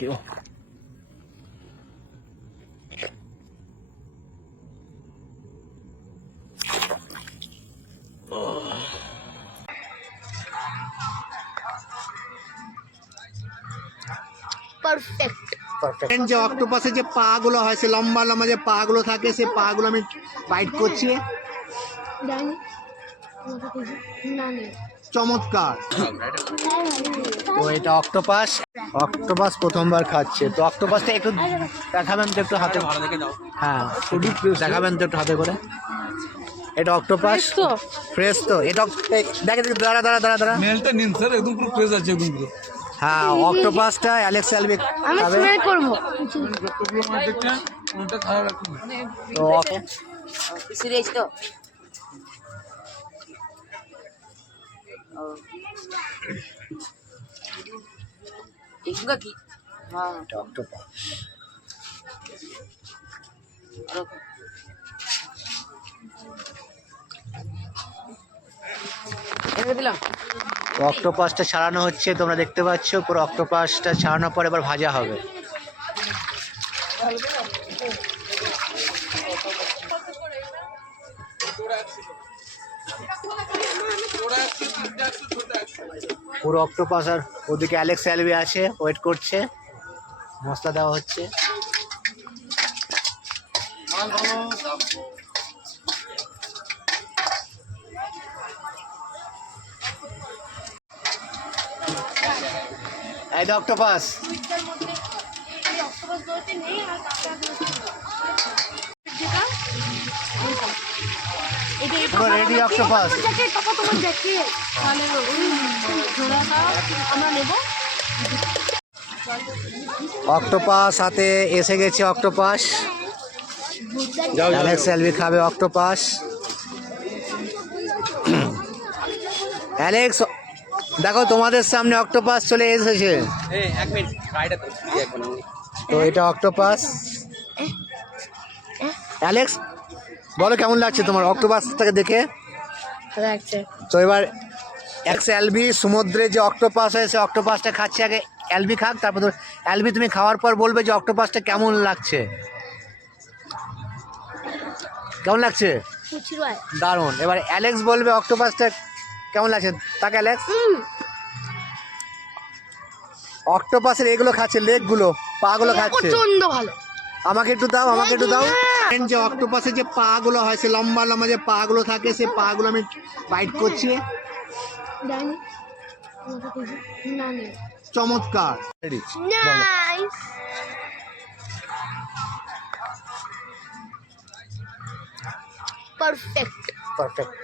কেউ যে অক্টোপাসের যে পা গুলো হয় সে লম্বা লম্বা যে পা গুলো থাকে সে পা গুলো আমি বাইট করছি। চমৎকার। তো এটা অক্টোপাস অক্টোপাস প্রথমবার খাচ্ছে। তো অক্টোপাসটা একটু দেখাবেন তো একটু হাতে। হ্যাঁ দেখাবেন তো একটু হাতে করে। এটা অক্টোপাস? তো? ফ্রেশ তো। এটা দেখে দেখে দাঁড়া দাঁড়া দাঁড়া দাঁড়া। মেলটা নিন স্যার একদম পুরো ফ্রেশ আছে একদম পুরো। হ্যাঁ অক্টোপাসটা অ্যালেক্স অ্যালবি আমি স্মেল করব। যতগুলো একদম তো সিরিয়াস তো এটা অক্টোপাস এনে দিলাম অক্টোপাসটা ছাড়ানো হচ্ছে তোমরা দেখতে পাচ্ছ পুরো অক্টোপাসটা ছাড়ানোর পর এবার ভাজা হবে। পুরো অক্টোপাস আর ওদিকে অ্যালেক্স অ্যালবি আছে ওয়েট করছে। মশলা দেওয়া হচ্ছে। অক্টোপাস। রেডি অক্টোপাস অক্টোপাস হাতে এসে গেছে অক্টোপাস অ্যালেক্স খাবে অক্টোপাস অ্যালেক্স দেখো তোমাদের সামনে অক্টোপাস চলে এসেছে। তো এটা অক্টোপাস অ্যালেক্স বলো কেমন লাগছে তোমার অক্টোপাসটাকে দেখে? লাগছে। তো এবার এক্স অ্যালবি সমুদ্রে যে অক্টোপাস আছে সে অক্টোপাসটা খাচ্ছে আগে। অ্যালবি খাক তারপর অ্যালবি তুমি খাওয়ার পর বলবে যে অক্টোপাসটা কেমন লাগছে। কেমন লাগছে? দারুণ। এবার অ্যালেক্স বলবে অক্টোপাসটা কেমন লাগছে? তাকে অ্যালেক্স? অক্টোপাসের এগুলো খাচ্ছে লেগগুলো পাগুলো খাচ্ছে। প্রচণ্ড ভালো। আমাকে একটু দাও আমাকে একটু দাও। যে অক্টোপাসের যে পা গুলো হয় সে লম্বা লম্বা যে পা গুলো থাকে সে পা গুলো আমি বাইট করছি। চমৎকার। Perfect perfect